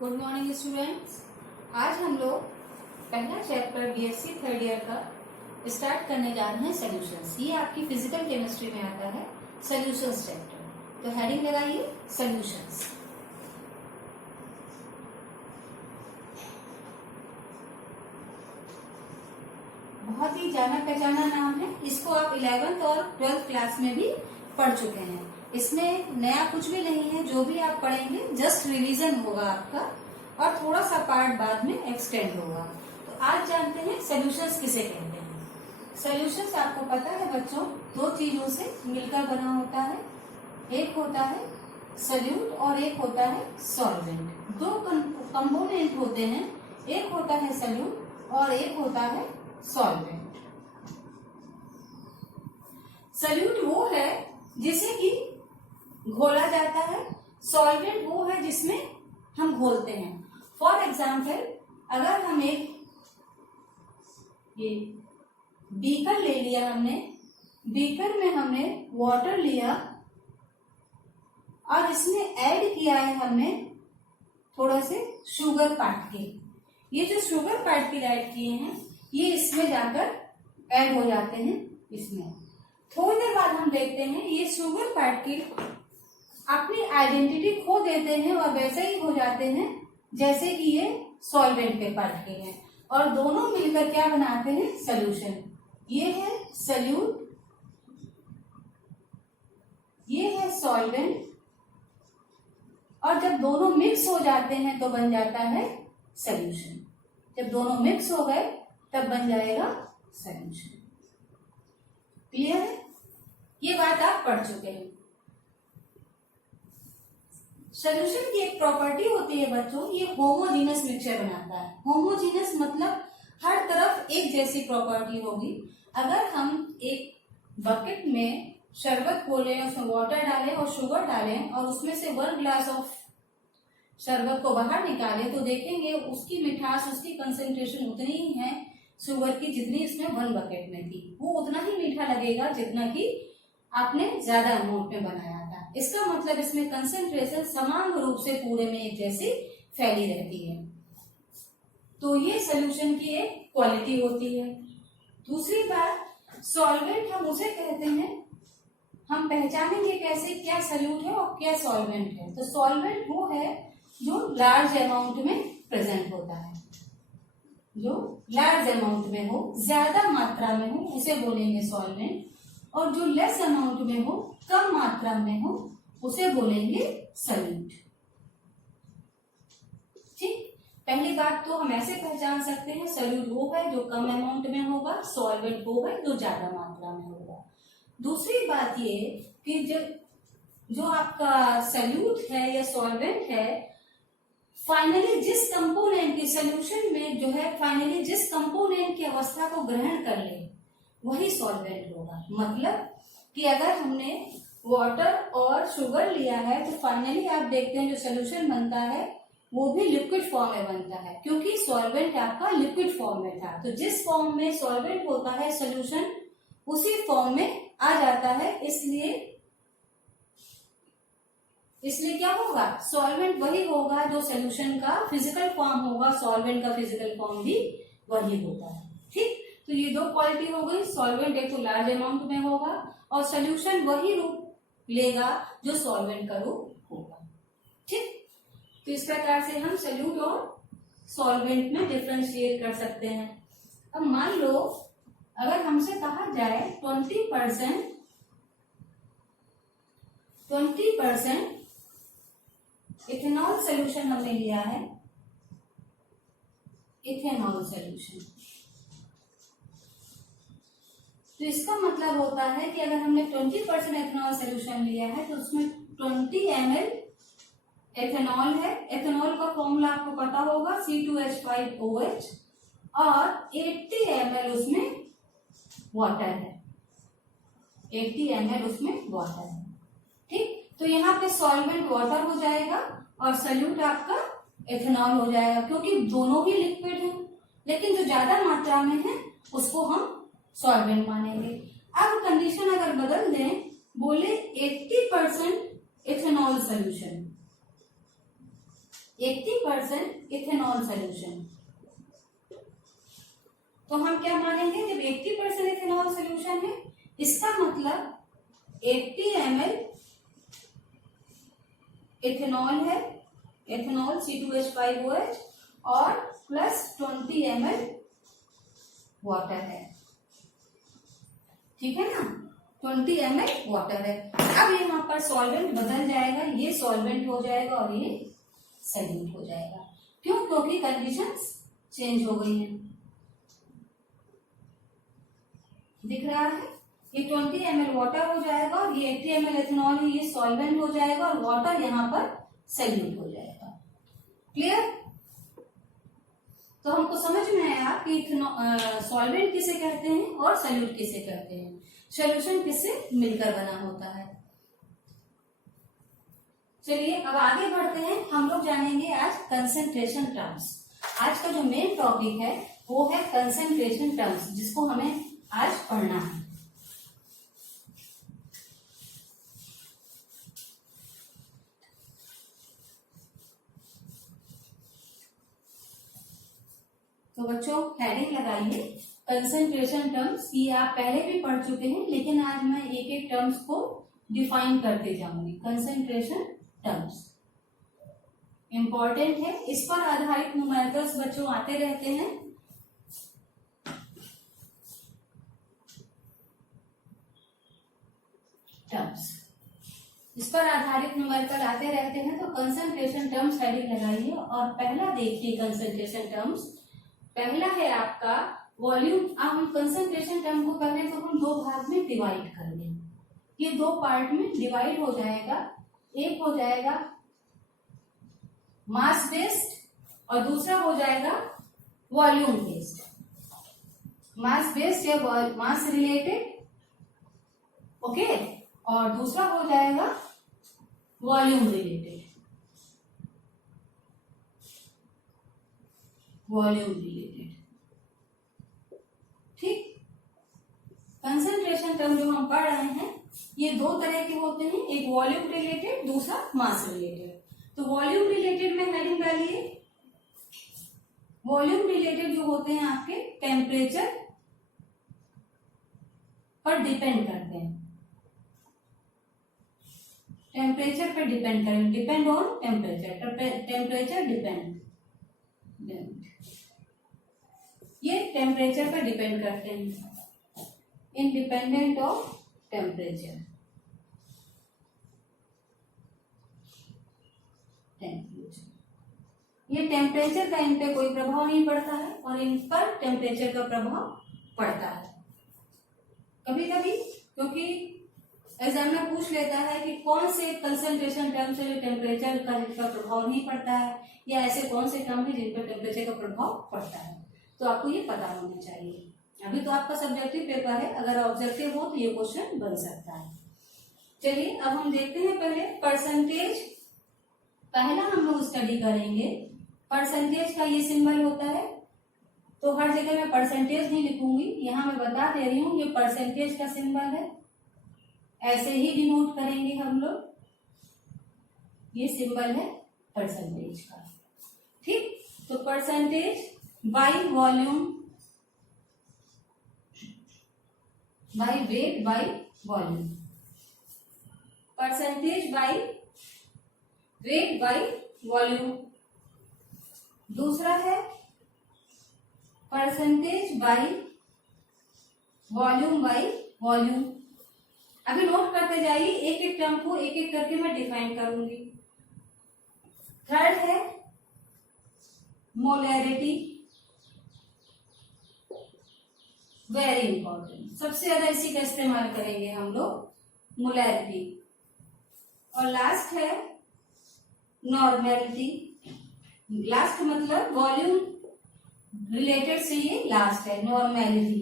Good morning students. आज हम लोग पहला चैप्टर बीएससी थर्ड ईयर का स्टार्ट करने जा रहे हैं सॉल्यूशंस। ये आपकी फिजिकल केमिस्ट्री में आता है सॉल्यूशंस चैप्टर। तो हेडिंग लगाइए सॉल्यूशंस। बहुत ही जाना पहचाना नाम है, इसको आप 11th और 12th क्लास में भी पढ़ चुके हैं। इसमें नया कुछ भी नहीं है, जो भी आप पढ़ेंगे जस्ट रिवीजन होगा आपका और थोड़ा सा पार्ट बाद में एक्सटेंड होगा। तो आज जानते हैं सॉल्यूशंस किसे कहते हैं। सॉल्यूशंस आपको पता है बच्चों, दो चीजों से मिलकर बना होता है। एक होता है सॉल्यूट और एक होता है सॉल्वेंट। दो कंपोनेंट होते हैं, एक होता है सॉल्यूट और एक होता है सॉल्वेंट। सॉल्यूट वो है जिसे कि घोला जाता है, सॉल्वेंट वो है जिसमें हम घोलते हैं। फॉर एग्जाम्पल, अगर हम एक ये बीकर ले लिया, हमने बीकर में हमने वाटर लिया और इसमें ऐड किया है हमने थोड़ा से शुगर पार्टिकल। ये जो शुगर पार्टिकल ऐड किए हैं ये इसमें जाकर ऐड हो जाते हैं। इसमें थोड़ी देर बाद हम देखते हैं ये शुगर पार्टिकल अपनी आइडेंटिटी खो देते हैं और वैसे ही हो जाते हैं जैसे कि ये सॉल्वेंट के पार्टिकल हैं, और दोनों मिलकर क्या बनाते हैं सॉल्यूशन। ये है सॉल्यूट, ये है सॉल्वेंट, और जब दोनों मिक्स हो जाते हैं तो बन जाता है सॉल्यूशन। जब दोनों मिक्स हो गए तब बन जाएगा सॉल्यूशन। क्लियर है? ये बात आप पढ़ चुके हैं। सॉल्यूशन की एक प्रॉपर्टी होती है बच्चों, ये होमोजीनस मिक्सचर बनाता है। होमोजीनस मतलब हर तरफ एक जैसी प्रॉपर्टी होगी। अगर हम एक बकेट में शरबत खोलें, उसमें वाटर डालें और शुगर डालें और उसमें से 1 ग्लास ऑफ शरबत को बाहर निकालें तो देखेंगे उसकी मिठास, उसकी कंसेंट्रेशन उतनी ही है शुगर की जितनी इसमें 1 बकेट में थी। वो उतना ही मीठा लगेगा जितना कि आपने ज्यादा अमाउंट में बनाया था। इसका मतलब इसमें कंसेंट्रेशन समान रूप से पूरे में एक जैसी फैली रहती है। तो ये सॉल्यूशन की एक क्वालिटी होती है। दूसरी बात, सॉल्वेंट हम उसे कहते हैं, हम पहचानेंगे कैसे क्या सॉल्यूट है और क्या सॉल्वेंट है। तो सॉल्वेंट वो है जो लार्ज अमाउंट में प्रेजेंट होता है, जो लार्ज अमाउंट में हो, ज्यादा मात्रा में हो, उसे बोलेंगे सॉल्वेंट। और जो लेस अमाउंट में हो, कम मात्रा में हो, उसे बोलेंगे सॉल्यूट। ठीक, पहली बात तो हम ऐसे पहचान सकते हैं, सॉल्यूट वो है जो कम अमाउंट में होगा, सॉल्वेंट वो है जो ज्यादा मात्रा में होगा। दूसरी बात ये कि जो आपका सॉल्यूट है या सॉल्वेंट है, फाइनली जिस कंपोनेंट की सॉल्यूशन में जो है फाइनली जिस कंपोनेंट की अवस्था को ग्रहण कर ले वही सॉल्वेंट होगा। मतलब कि अगर हमने वाटर और शुगर लिया है तो फाइनली आप देखते हैं जो सॉल्यूशन बनता है वो भी लिक्विड फॉर्म में बनता है, क्योंकि सॉल्वेंट आपका लिक्विड फॉर्म में था। तो जिस फॉर्म में सॉल्वेंट होता है सॉल्यूशन उसी फॉर्म में आ जाता है। इसलिए क्या होगा, सॉल्वेंट वही होगा जो सॉल्यूशन का फिजिकल फॉर्म होगा, सॉल्वेंट का फिजिकल फॉर्म भी वही होता है। ठीक, तो ये दो क्वालिटी हो गई। सॉल्वेंट एक तो लार्ज अमाउंट में होगा और सॉल्यूशन वही रूप लेगा जो सॉल्वेंट का रूप होगा। ठीक, तो इस प्रकार से हम सॉल्यूट और सॉल्वेंट में डिफरेंशिएट कर सकते हैं। अब मान लो अगर हमसे कहा जाए 20% इथेनॉल सॉल्यूशन हमने लिया है, इथेनॉल सॉल्यूशन, तो इसका मतलब होता है कि अगर हमने 20% एथेनॉल सॉल्यूशन लिया है तो उसमें 20 ml एथेनॉल है। एथेनॉल का फॉर्मूला आपको पता होगा C2H5OH, और 80 ml उसमें वाटर है, 80 ml उसमें वाटर है। ठीक, तो यहाँ पे सॉल्वेंट वाटर हो जाएगा और सॉल्यूट आपका एथेनॉल हो जाएगा, क्योंकि दोनों ही लिक्विड हैं, लेकिन जो ज्यादा मात्रा में है उसको हम सॉल्वेंट मानेंगे। अब कंडीशन अगर बदल दें, बोले 80% इथेनॉल सॉल्यूशन, 80% इथेनॉल सोल्यूशन। तो हम क्या मानेंगे, जब 80% इथेनॉल सोल्यूशन है, इसका मतलब 80 ml इथेनॉल है, इथेनॉल C2H5OH, और प्लस 20 ml वाटर है। ठीक है ना, 20 ml वाटर है। अब यहाँ पर सॉल्वेंट बदल जाएगा, ये सॉल्वेंट हो जाएगा और ये सॉल्यूट हो जाएगा। क्यों? क्योंकि कंडीशंस चेंज हो गई हैं। दिख रहा है, ये 20 ml वाटर हो जाएगा और ये 80 ml इथेनॉल है, ये सॉल्वेंट हो जाएगा और वाटर यहाँ पर सॉल्यूट हो जाएगा। क्लियर? तो हमको समझ में आया कि सॉल्वेंट किसे कहते हैं और सॉल्यूट किसे कहते हैं, सॉल्यूशन किससे मिलकर बना होता है। चलिए अब आगे बढ़ते हैं, हम लोग जानेंगे आज कंसंट्रेशन टर्म्स। आज का जो मेन टॉपिक है वो है कंसंट्रेशन टर्म्स, जिसको हमें आज पढ़ना है। तो बच्चों हेडिंग लगाइए कंसंट्रेशन टर्म्स। ये आप पहले भी पढ़ चुके हैं, लेकिन आज मैं एक एक टर्म्स को डिफाइन करते जाऊंगी। कंसंट्रेशन टर्म्स इंपॉर्टेंट है, इस पर आधारित न्यूमेरिकल्स बच्चों आते रहते हैं। टर्म्स, इस पर आधारित न्यूमेरिकल आते रहते हैं। तो कंसंट्रेशन टर्म्स हेडिंग लगाइए और पहला देखिए कंसंट्रेशन टर्म्स। पहला है आपका वॉल्यूम। अब हम कंसंट्रेशन टर्म को पहले तो हम दो भाग में डिवाइड करेंगे, ये दो पार्ट में डिवाइड हो जाएगा। एक हो जाएगा मास बेस्ड और दूसरा हो जाएगा वॉल्यूम बेस्ड। मास बेस्ड या मास रिलेटेड, ओके, और दूसरा हो जाएगा वॉल्यूम रिलेटेड। वॉल्यूम रिलेटेड, ठीक। कंसंट्रेशन टर्म जो हम पढ़ रहे हैं ये दो तरह के होते हैं, एक वॉल्यूम रिलेटेड, दूसरा मास रिलेटेड। तो वॉल्यूम रिलेटेड में हेडिंग डालिए। वॉल्यूम रिलेटेड जो होते हैं आपके टेम्परेचर पर डिपेंड करते हैं, टेम्परेचर पर डिपेंड करें, depend on temperature, temperature depend, ये टेम्परेचर पर डिपेंड करते हैं, इंडिपेंडेंट ऑफ टेम्परेचर। ये टेम्परेचर का इन पे कोई प्रभाव नहीं पड़ता है और इन पर टेम्परेचर का प्रभाव पड़ता है कभी कभी, क्योंकि एग्जामिनर पूछ लेता है कि कौन से कंसंट्रेशन टर्म से टेम्परेचर का प्रभाव नहीं पड़ता है, या ऐसे कौन से टर्म है जिन पर टेम्परेचर का प्रभाव पड़ता है। तो आपको ये पता होना चाहिए। अभी तो आपका सब्जेक्टिव पेपर है, अगर ऑब्जेक्टिव हो तो ये क्वेश्चन बन सकता है। चलिए अब हम देखते हैं पहले परसेंटेज। पहला हम लोग स्टडी करेंगे परसेंटेज का, ये सिंबल होता है। तो हर जगह मैं परसेंटेज नहीं लिखूंगी, यहाँ मैं बता दे रही हूँ ये परसेंटेज का सिंबल है, ऐसे ही डिनोट करेंगे हम लोग। ये सिंबल है परसेंटेज का, ठीक। तो percentage by volume, by wait, by volume. Percentage by wait by volume. दूसरा है percentage by volume by volume. अभी नोट करते जाइए, एक एक टर्म को एक एक करके मैं डिफाइन करूंगी। थर्ड है मोलैरिटी, वेरी इंपॉर्टेंट, सबसे ज्यादा इसी का इस्तेमाल करेंगे हम लोग, मोलैरिटी। और लास्ट है नॉर्मेलिटी। लास्ट मतलब वॉल्यूम रिलेटेड से ये लास्ट है, normality.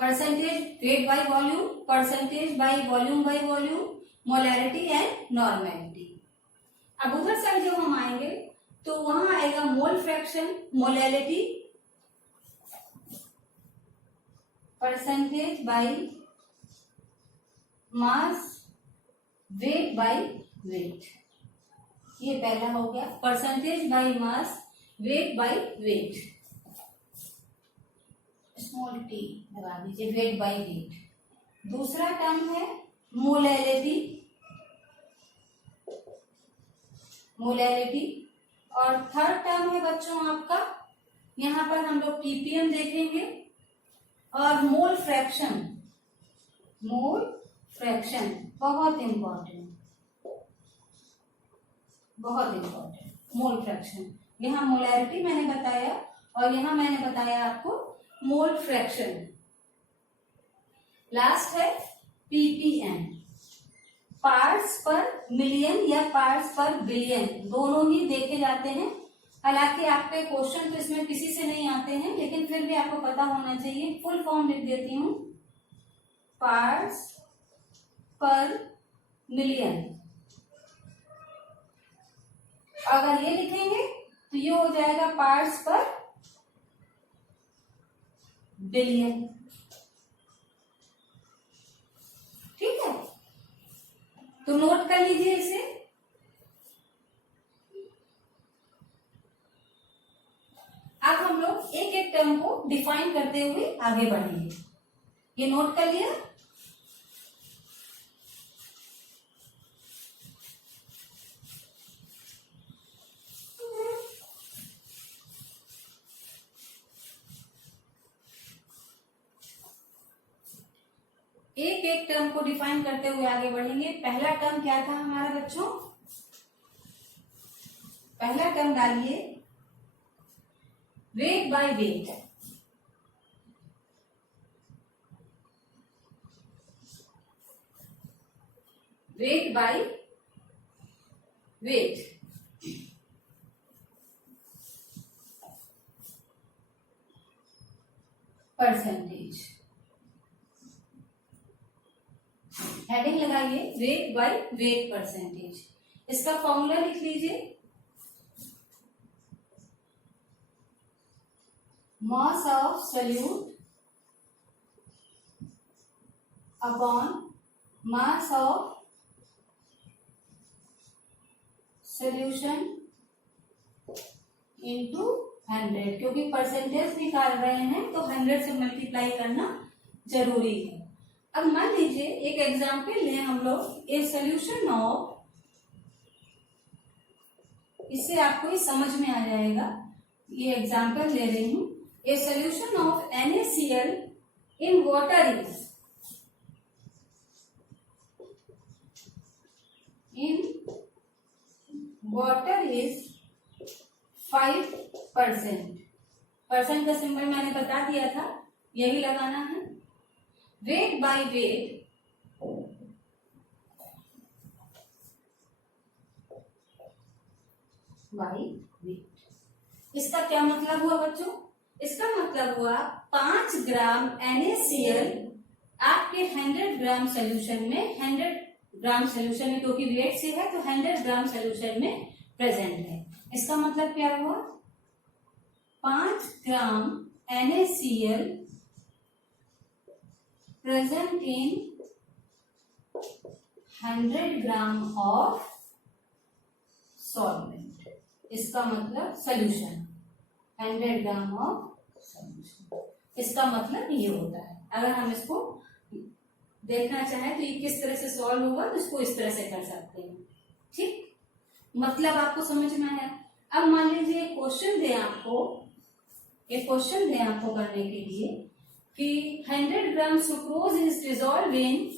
Percentage wait by volume, percentage by volume by volume, molarity and normality. अब उधर साइड जब हम आएंगे तो वहां आएगा mole fraction, molality, percentage by mass, weight by weight. ये पहला हो गया percentage by mass, weight by weight, small T लगा दीजिए, वेट बाय वेट। दूसरा टर्म है मोलैलिटी, मोलैलिटी। और थर्ड टर्म है बच्चों आपका, यहाँ पर हम लोग ppm देखेंगे, और मोल फ्रैक्शन, मोल फ्रैक्शन बहुत इंपॉर्टेंट, बहुत इंपॉर्टेंट, मोल फ्रैक्शन। यहाँ मोलैरिटी मैंने बताया और यहाँ मैंने बताया आपको मोल फ्रैक्शन। लास्ट है ppm, पार्ट्स पर मिलियन या पार्ट्स पर बिलियन, दोनों ही देखे जाते हैं। हालांकि आपके क्वेश्चन तो इसमें किसी से नहीं आते हैं, लेकिन फिर भी आपको पता होना चाहिए। फुल फॉर्म लिख देती हूँ, पार्ट्स पर मिलियन। अगर ये लिखेंगे तो ये हो जाएगा पार्ट्स पर बिलियन। ठीक है, तो नोट कर लीजिए इसे। अब हम लोग एक एक टर्म को डिफाइन करते हुए आगे बढ़ेंगे। ये नोट कर लिया। एक एक टर्म को डिफाइन करते हुए आगे बढ़ेंगे। पहला टर्म क्या था हमारा बच्चों? पहला टर्म डालिए weight by weight. Weight by weight, percentage. Heading लगाइए वेट बाय वेट परसेंटेज। इसका फॉर्मूला लिख लीजिए, मास of solute upon mass of solution into 100। क्योंकि परसेंटेज निकाल रहे हैं तो 100 से मल्टीप्लाई करना जरूरी है। अब मान लीजिए एक एग्जाम्पल लें हम लोग, ए सोल्यूशन ऑफ, इससे आपको ही समझ में आ जाएगा। ये एग्जाम्पल ले रही हूं, a solution of NaCl in water is, in water is 5%। Percent का सिंबल मैंने बता दिया था, यही लगाना है। Weight by weight by weight. इसका क्या मतलब हुआ बच्चों? इसका मतलब हुआ 5 ग्राम NaCl आपके 100 ग्राम सोल्यूशन में, 100 ग्राम सोल्यूशन में, क्योंकि वेट से है तो 100 ग्राम सोल्यूशन में प्रेजेंट है। इसका मतलब क्या हुआ? 5 ग्राम NaCl present in 100 gram of solvent. इसका मतलब सोल्यूशन, 100 ग्राम ऑफ सोल्यूशन। इसका मतलब ये होता है। अगर हम इसको देखना चाहें तो ये किस तरह से सॉल्व होगा, तो इसको इस तरह से कर सकते हैं। ठीक, मतलब आपको समझ में आया। अब मान लीजिए क्वेश्चन दे आपको, एक क्वेश्चन दे आपको करने के लिए कि 100 gram sucrose is dissolve in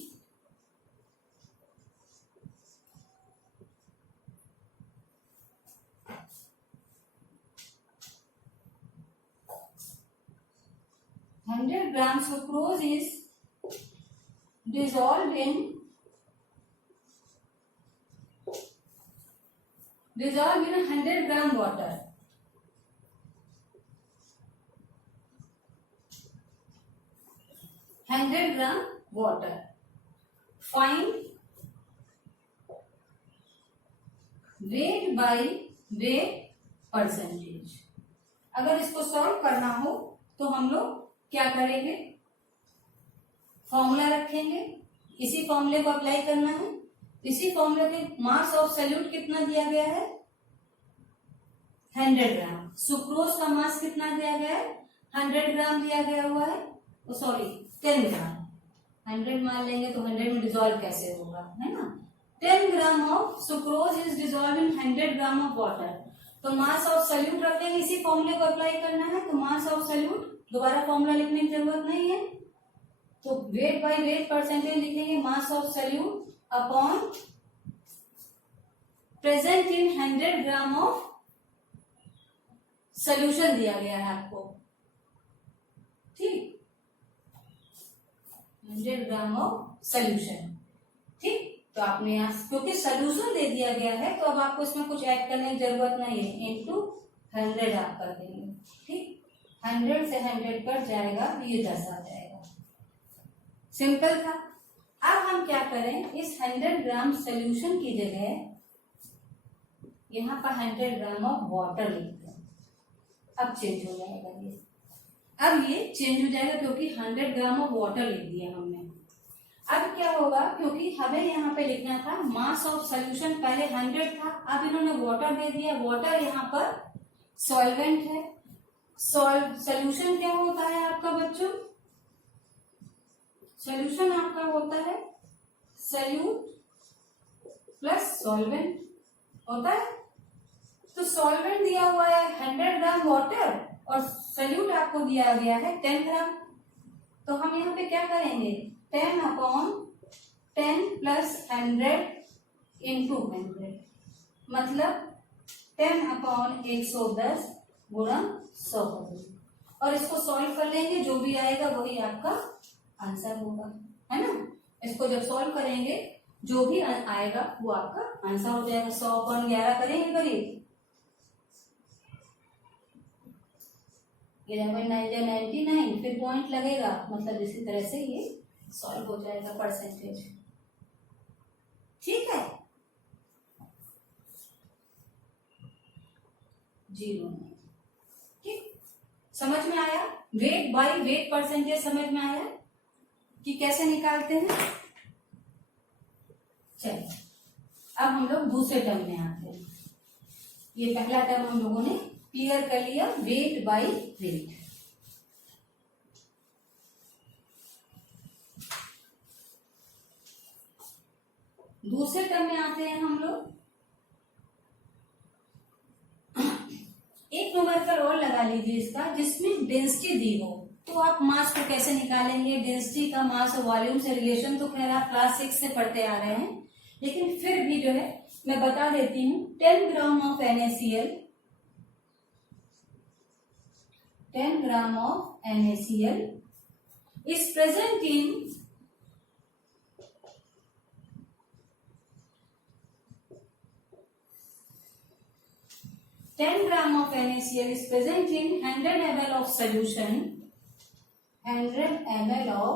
100 gram sucrose is dissolved in 100 gram water. Find weight by weight percentage. अगर इसको सॉल्व करना हो तो हम लोग क्या करेंगे? फॉर्मूला रखेंगे, इसी फॉर्मूले को अप्लाई करना है। इसी फॉर्मूले के मास ऑफ सॉल्यूट कितना दिया गया है 100 ग्राम। सुक्रोज का मास कितना दिया गया है 100 ग्राम दिया गया हुआ है, सॉरी 10 ग्राम। 100 मान लेंगे तो 100 में डिजोल्व कैसे होगा, है ना। 10 gram of sucrose is dissolve in 100 gram of water. तो मास ऑफ सॉल्यूट रख लेंगे, इसी फॉर्मूले को अप्लाई करना है। तो मास ऑफ सॉल्यूट दोबारा फॉर्मूला लिखने की जरूरत नहीं है, तो वेट बाय वेट परसेंटेज लिखेंगे। मास of solute upon present in 100 gram of solution दिया गया है आपको, ठीक। 100 ग्राम ऑफ सोल्यूशन, ठीक। तो आपने यहाँ क्योंकि सोल्यूशन दे दिया गया है तो अब आपको इसमें कुछ ऐड करने की जरूरत नहीं है, इनटू 100 आप कर देंगे, ठीक। 100 से 100 कट जाएगा, ये 10 आ जाएगा। सिंपल था। अब हम क्या करें, इस 100 ग्राम सोल्यूशन की जगह यहाँ पर 100 ग्राम ऑफ वाटर लिखते हैं। अब चेंज हो जाएगा ये, अब ये चेंज हो जाएगा क्योंकि 100 ग्राम ऑफ वाटर लिख दिया हमने। अब क्या होगा, क्योंकि हमें यहाँ पे लिखना था मास ऑफ सोल्यूशन, पहले 100 था, अब इन्होंने वाटर दे दिया। वाटर यहाँ पर सॉल्वेंट है। सोल्यूशन क्या होता है आपका बच्चों, सोल्यूशन आपका होता है सोल्यूट प्लस सॉल्वेंट होता है। तो सॉल्वेंट दिया हुआ है 100 ग्राम वाटर और सोल्यूट आपको दिया गया है 10 ग्राम। तो हम यहाँ पे क्या करेंगे, 10 अपॉन 10 प्लस 100 इंटू 100, मतलब 10 अपॉन 110 गुणा 100 और इसको सॉल्व कर लेंगे, जो भी आएगा वही आपका आंसर होगा, है ना। इसको जब सॉल्व करेंगे जो भी आएगा वो आपका आंसर हो जाएगा। 100 अपॉन 11 करेंगे करीब 11/99, फिर पॉइंट लगेगा, मतलब इसी तरह से ये सॉल्व हो जाएगा परसेंटेज, ठीक है। 0, ठीक। समझ में आया, वेट बाय वेट परसेंटेज समझ में आया कि कैसे निकालते हैं। चलिए अब हम लोग दूसरे टर्म में आते हैं। ये पहला टर्म हम लोगों ने क्लियर कर लिया, वेट बाय वेट। दूसरे टर्म में आते हैं हम लोग। एक न्यूमेरिकल और लगा लीजिए इसका, जिसमें डेंसिटी दी हो। तो आप मास को कैसे निकालेंगे, डेंसिटी का मास और वॉल्यूम से रिलेशन तो खैर आप क्लास 6 से पढ़ते आ रहे हैं, लेकिन फिर भी जो है मैं बता देती हूँ। 10 gram of NaCl, 10 gram of NaCl is present in 10 gram of NaCl is present in 100 ml of solution, 100 ml of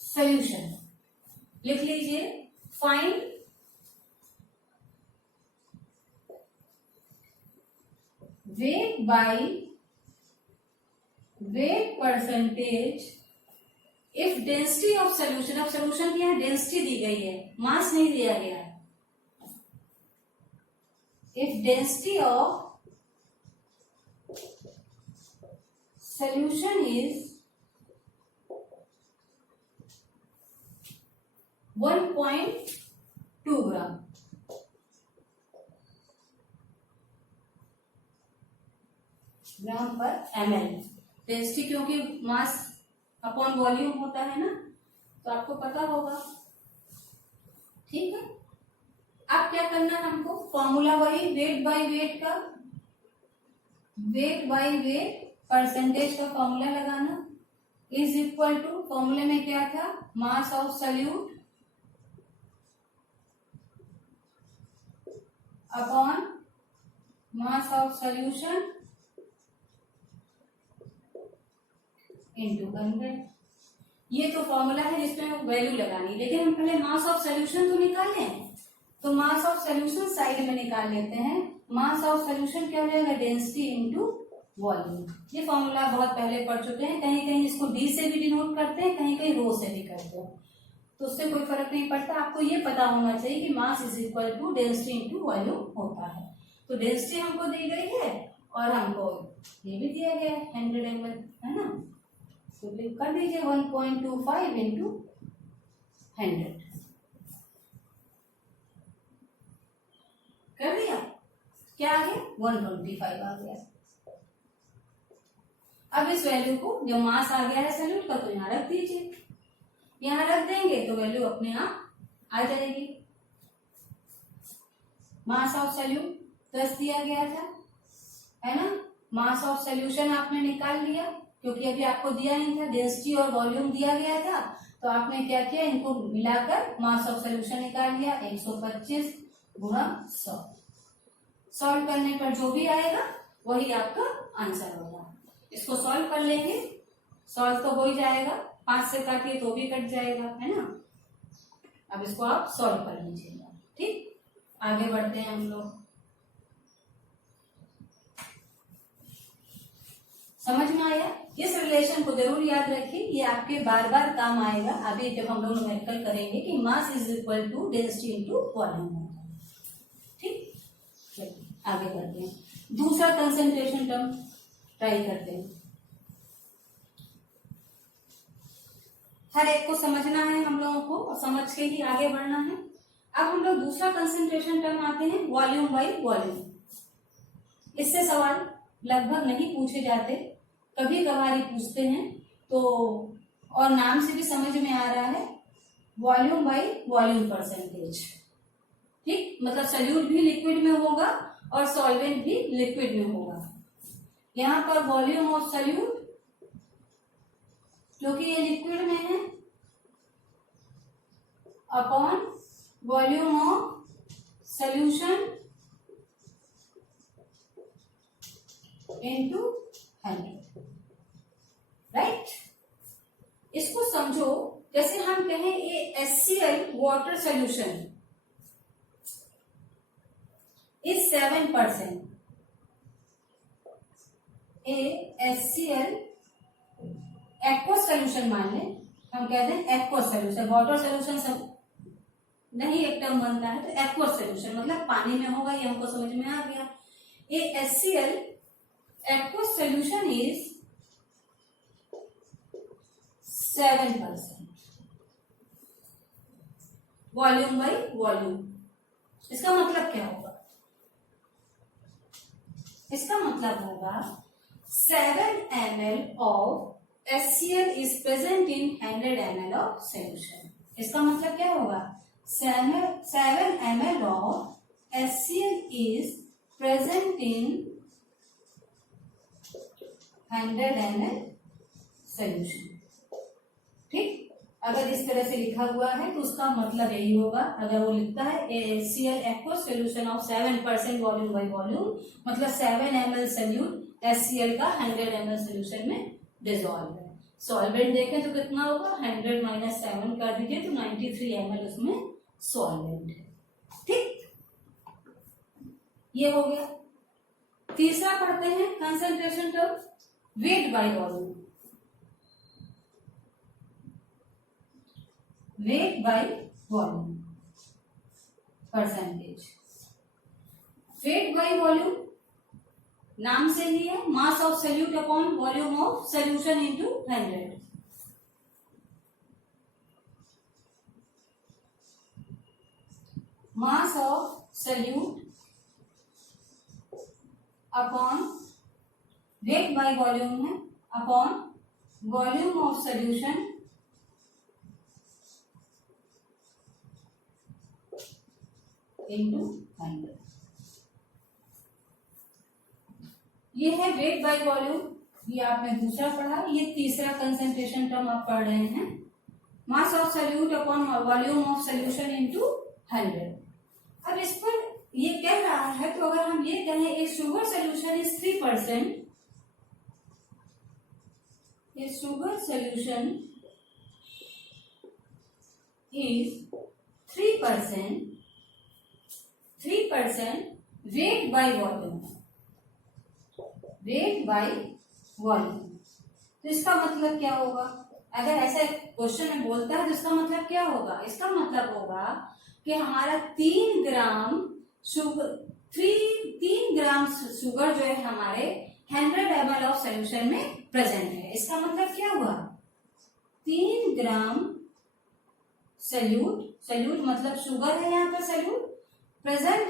solution। लिख लीजिए, find weight by weight percentage if density of solution. अब सोल्यूशन की यहाँ density दी गई है, मास नहीं दिया गया है। If density of solution is 1.2 ग्राम, ग्राम पर ml। डेंसिटी क्योंकि मास अपॉन वॉल्यूम होता है ना, तो आपको पता होगा, ठीक है। अब क्या करना है हमको, फॉर्मूला वही वेट बाय वेट का, वेट बाय वेट परसेंटेज का फॉर्मूला लगाना, इज इक्वल टू, फॉर्मूले में क्या था, mass of solute upon mass of solution into 100। ये तो फॉर्मूला है जिसमें वैल्यू लगानी, लेकिन हम पहले मास ऑफ सोल्यूशन तो निकालें। तो मास ऑफ सोल्यूशन साइड में निकाल लेते हैं। मास ऑफ सोल्यूशन क्या हो जाएगा, डेंसिटी इंटू वॉल्यूम। ये फॉर्मूला बहुत पहले पढ़ चुके हैं, कहीं कहीं इसको डी से भी डिनोट करते हैं, कहीं कहीं रो से भी करते हैं। तो उससे कोई फर्क नहीं पड़ता। आपको ये पता होना चाहिए कि mass is equal to density into volume होता है। तो डेंसिटी हमको दी गई है और हमको ये भी दिया गया है 100 ml, है ना। तो कर दीजिए 1.25 इंटू 100 कर दिया। क्या आ गया? 125 आ गया। अब इस वैल्यू को, जो मास आ गया है सॉल्यूट का, तो यहाँ रख दीजिए। यहाँ रख देंगे तो वैल्यू अपने आप आ जाएगी। मास ऑफ सॉल्यूट 10 दिया गया था, है ना। मास ऑफ सॉल्यूशन आपने निकाल लिया, क्योंकि अभी आपको दिया नहीं था, डेंसिटी और वॉल्यूम दिया गया था। तो आपने क्या किया, इनको मिलाकर मास ऑफ सॉल्यूशन निकाल लिया। 125 गुणा 100। सॉल्व करने पर जो भी आएगा वही आपका आंसर होगा। इसको सॉल्व कर लेंगे, सॉल्व तो हो ही जाएगा। 5 से काटिए तो भी कट जाएगा, है ना। अब इसको आप सॉल्व कर लीजिएगा। ठीक, आगे बढ़ते हैं हम लोग। समझ में आया? इस रिलेशन को जरूर याद रखिए, ये आपके बार बार काम आएगा। अभी जब हम लोग न्यूमेरिकल करेंगे कि mass is equal to density into volume. ठीक, चलिए आगे बढ़ते हैं। दूसरा कंसंट्रेशन टर्म ट्राई करते हैं। हर एक को समझना है हम लोगों को, और समझ के ही आगे बढ़ना है। अब हम लोग दूसरा कंसंट्रेशन टर्म आते हैं, वॉल्यूम बाई वॉल्यूम। इससे सवाल लगभग नहीं पूछे जाते, कभी कभार ही पूछते हैं। तो और नाम से भी समझ में आ रहा है, वॉल्यूम बाई वॉल्यूम परसेंटेज। ठीक, मतलब सॉल्यूट भी लिक्विड में होगा और सॉल्वेंट भी लिक्विड में होगा। यहाँ पर वॉल्यूम ऑफ सॉल्यूट, क्योंकि ये लिक्विड में है, upon volume of solution into 100, right. इसको समझो जैसे हम कहें ये HCl water solution is 7%। HCl aqueous solution मान लें, हम कहते हैं एक्वस सोल्यूशन। वाटर सोल्यूशन सब नहीं एक टर्म बनता है, तो एक्वस सोल्यूशन मतलब पानी में होगा, ये हमको समझ में आ गया। ये HCl aqueous solution is 7% volume by volume. इसका मतलब क्या होगा? इसका मतलब होगा 7 ml of HCl is present in 100 ml of solution। इसका मतलब क्या होगा? 7 ml of HCl is present in 100 ml solution। ठीक, अगर इस तरह से लिखा हुआ है तो उसका मतलब यही होगा। अगर वो लिखता है HCl aqueous solution of 7% volume by volume, मतलब 7 ml सॉल्यूट HCl का 100 ml सोल्यूशन में डिसॉल्व है। सॉल्वेंट देखें तो कितना होगा? 100 माइनस 7 कर दीजिए तो 93 ml उसमें सॉल्वेंट है। ठीक, ये हो गया। तीसरा पढ़ते हैं concentration term, weight by volume. Weight by volume percentage. Weight by volume नाम से ही है, mass of solute upon volume of solution into 100। Mass of solute upon weight by volume है, upon volume of solution into 100। ये है wait by volume, ये आपने दूसरा पढ़ा। ये तीसरा कंसंट्रेशन टर्म आप पढ़ रहे हैं, मास of solute upon volume of solution into 100। अब इस पर ये कह रहा है, तो अगर हम ये कहें a sugar solution is 3%, a sugar solution is 3% weight by volume, weight by volume. तो इसका मतलब क्या होगा? अगर ऐसा क्वेश्चन में बोलता है तो इसका मतलब क्या होगा? इसका मतलब होगा कि हमारा 3 ग्राम शुगर जो है हमारे 100 ml ऑफ सोल्यूशन में प्रेजेंट है। इसका मतलब क्या हुआ? 3 ग्राम सल्यूट मतलब शुगर है यहाँ पर solute, present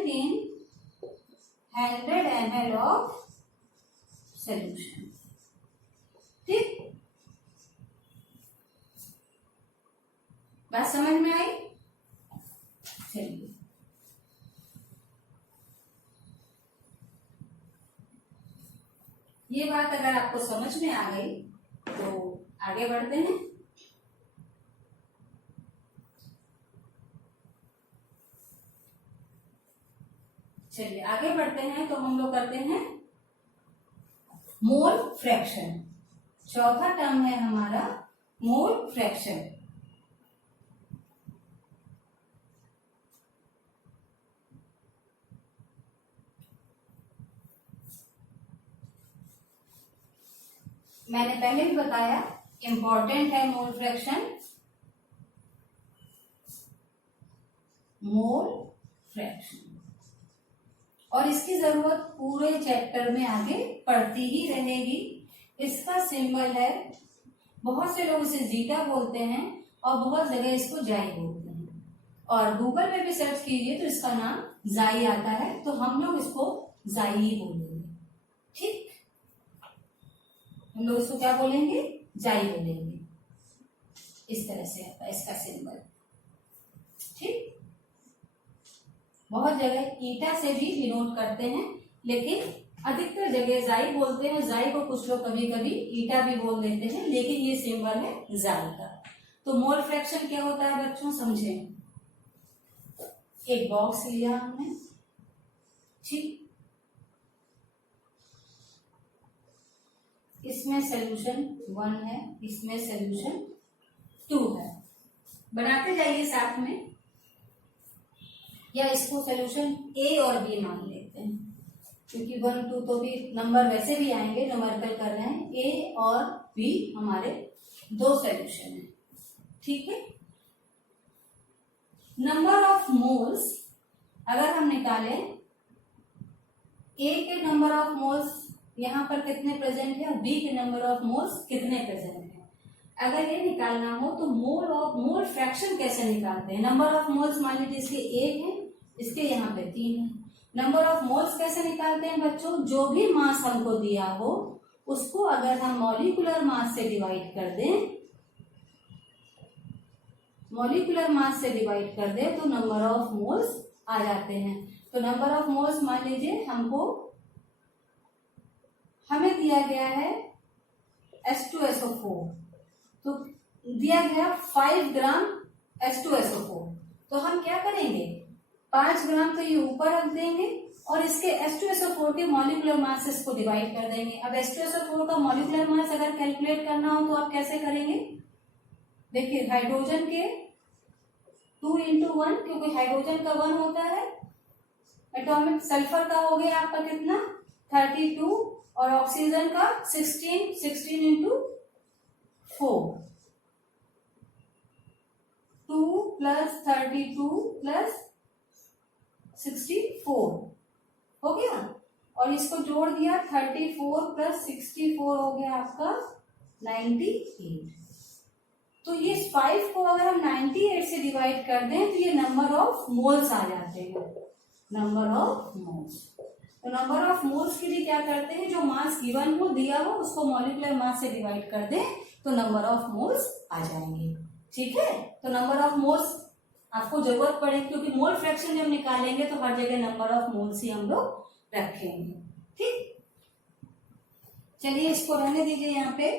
in 100 ml of solution. ठीक, बात समझ में आई? चलिए ये बात अगर आपको समझ में आ गई तो आगे बढ़ते हैं। चलिए आगे बढ़ते हैं तो हम लोग करते हैं मोल फ्रैक्शन। चौथा टर्म है हमारा मोल फ्रैक्शन। मैंने पहले भी बताया इंपॉर्टेंट है मोल फ्रैक्शन। और इसकी जरूरत पूरे चैप्टर में आगे पड़ती ही रहेगी। इसका सिंबल है, बहुत से लोग इसे जीटा बोलते हैं और बहुत जगह इसको जाई बोलते हैं, और गूगल में भी सर्च कीजिए तो इसका नाम जाई आता है, तो हम लोग इसको जाई ही बोलेंगे। ठीक, हम लोग इसको क्या बोलेंगे? जाई बोलेंगे। इस तरह से आता है इसका सिंबल। ठीक, बहुत जगह ईटा से भी डिनोट करते हैं, लेकिन अधिकतर जगह जाई बोलते हैं। जाई को कुछ लोग कभी कभी ईटा भी बोल देते हैं, लेकिन ये सिंबल है जाई का। तो मोल फ्रैक्शन क्या होता है बच्चों, समझें। एक बॉक्स लिया हमने, ठीक, इसमें सोल्यूशन 1 है, इसमें सोल्यूशन 2 है। बनाते जाइए साथ में, या इसको सोल्यूशन ए और बी मान लेते हैं, क्योंकि 1 2 तो भी नंबर वैसे भी आएंगे, न्यूमेरिकल कर रहे हैं। ए और बी हमारे 2 सोल्यूशन है। ठीक है, नंबर ऑफ मोल्स अगर हम निकालें, ए के नंबर ऑफ मोल्स यहाँ पर कितने प्रेजेंट है और बी के नंबर ऑफ मोल्स कितने प्रेजेंट है, अगर ये निकालना हो तो मोल फ्रैक्शन कैसे निकालते हैं। नंबर ऑफ मोल्स मान लीजिए इसके 1 है, इसके यहाँ पे 3 है। नंबर ऑफ मोल्स कैसे निकालते हैं बच्चों? जो भी मास हमको दिया हो उसको अगर हम मॉलिक्यूलर मास से डिवाइड कर दें, तो नंबर ऑफ मोल्स आ जाते हैं। तो नंबर ऑफ मोल्स मान लीजिए हमें दिया गया है H2SO4, तो दिया गया 5 ग्राम H2SO4, तो हम क्या करेंगे, 5 ग्राम तो ये ऊपर रख देंगे और इसके H2SO4 के मॉलिक्यूलर मास से इसको डिवाइड कर देंगे। अब H2SO4 का मॉलिक्यूलर मास अगर कैलकुलेट करना हो तो आप कैसे करेंगे? देखिए, हाइड्रोजन के 2 into 1, क्योंकि हाइड्रोजन का 1 होता है एटॉमिक। सल्फर का हो गया आपका कितना, 32, और ऑक्सीजन का 16 into 4, 2 + 32 + 64 हो गया, और इसको जोड़ दिया 34 + 64 हो गया आपका 98। तो ये 5 को अगर हम 98 से डिवाइड कर दें तो ये नंबर ऑफ मोल्स आ जाते हैं। नंबर ऑफ मोल्स, तो नंबर ऑफ मोल्स के लिए क्या करते हैं, जो मास गिवन हो, दिया हो, उसको मॉलिक्यूलर मास से डिवाइड कर दें तो नंबर ऑफ मोल्स आ जाएंगे। ठीक है, तो नंबर ऑफ मोल्स आपको जरूरत पड़ेगी, क्योंकि मोल फ्रैक्शन जब निकालेंगे तो हर जगह नंबर ऑफ मोल्स ही हम लोग रखेंगे। ठीक, चलिए इसको रहने दीजिए यहाँ पे।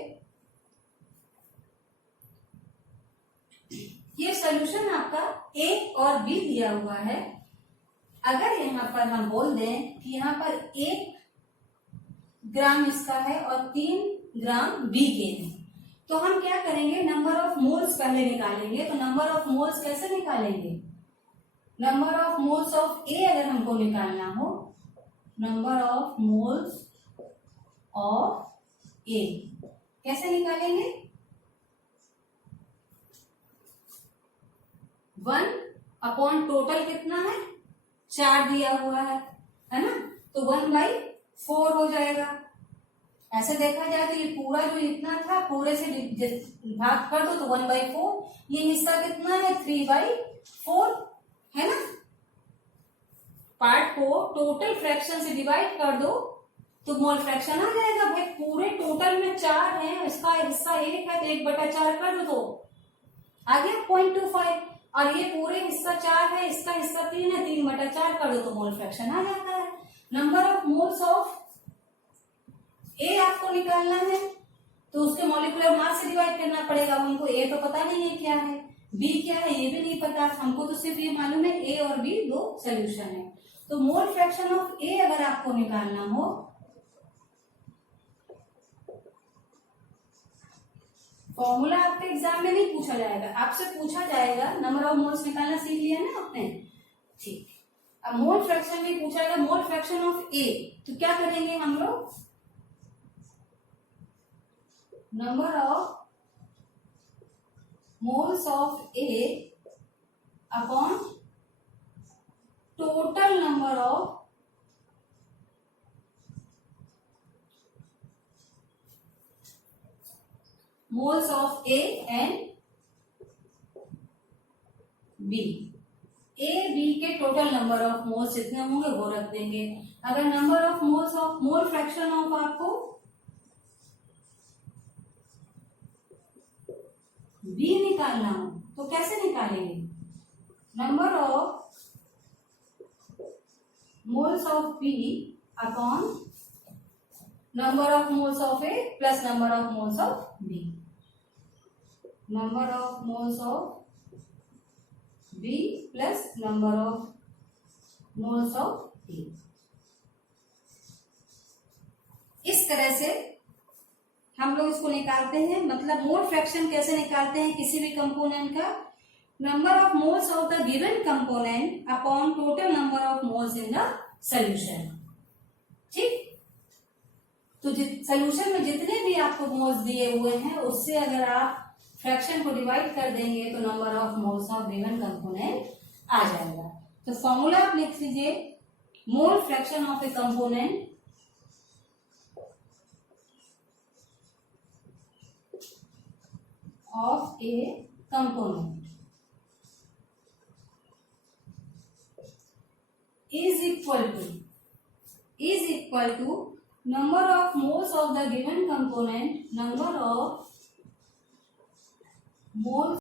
ये सोल्यूशन आपका ए और बी दिया हुआ है। अगर यहाँ पर हम बोल दें कि यहाँ पर 1 ग्राम इसका है और 3 ग्राम बी के हैं, तो हम क्या करेंगे, नंबर ऑफ मोल्स पहले निकालेंगे। तो नंबर ऑफ मोल्स कैसे निकालेंगे? नंबर ऑफ मोल्स ऑफ ए अगर हमको निकालना हो, नंबर ऑफ मोल्स ऑफ ए। कैसे निकालेंगे? 1 टोटल कितना है? 4 दिया हुआ है ना, तो 1/4 हो जाएगा। ऐसे देखा जाए तो ये पूरा जो इतना था पूरे से भाग कर दो तो 1/4। ये हिस्सा कितना है? 3/4 है ना। पार्ट को टोटल फ्रैक्शन से डिवाइड कर दो तो मोल फ्रैक्शन आ जाएगा। भाई पूरे टोटल में 4 है, इसका हिस्सा 1 है तो 1/4 कर दो तो आ गया 0.25। और ये पूरे हिस्सा 4 है, इसका हिस्सा 3 है, 3/4 कर दो तो मोल फ्रैक्शन आ जाता है। नंबर ऑफ मोल्स ऑफ ए आपको निकालना है तो उसके मॉलिक्यूलर मास से डिवाइड करना पड़ेगा। हमको ए तो पता नहीं है क्या है, बी क्या है ये भी नहीं पता, हमको तो सिर्फ ये मालूम है ए और बी दो सोल्यूशन है। तो मोल फ्रैक्शन ऑफ ए अगर आपको निकालना हो फॉर्मूला आपके एग्जाम में नहीं पूछा जाएगा, आपसे पूछा जाएगा नंबर ऑफ मोल्स निकालना सीख लिया ना आपने, ठीक। अब मोल फ्रैक्शन में पूछा जाएगा मोल फ्रैक्शन ऑफ ए, तो क्या करेंगे हम लोग? Number of moles of A upon total number of moles of A and B. A B के टोटल नंबर ऑफ मोल्स जितने होंगे वो रख देंगे। अगर number of moles of mole fraction of आपको बी निकालना हो तो कैसे निकालेंगे? Number of moles of B upon number of moles of A plus number of moles of B. Number of moles of B plus number of moles of ए। इस तरह से हम लोग इसको निकालते हैं। मतलब मोल फ्रैक्शन कैसे निकालते हैं किसी भी कंपोनेंट का? Number of moles of the given component upon total number of moles in the solution, ठीक। तो सोल्यूशन में जितने भी आपको मोल्स दिए हुए हैं उससे अगर आप फ्रैक्शन को डिवाइड कर देंगे तो number of moles of given component आ जाएगा। तो फॉर्मूला आप लिख लीजिए, mole fraction of a component of a component is equal to number of moles of the given component, number of moles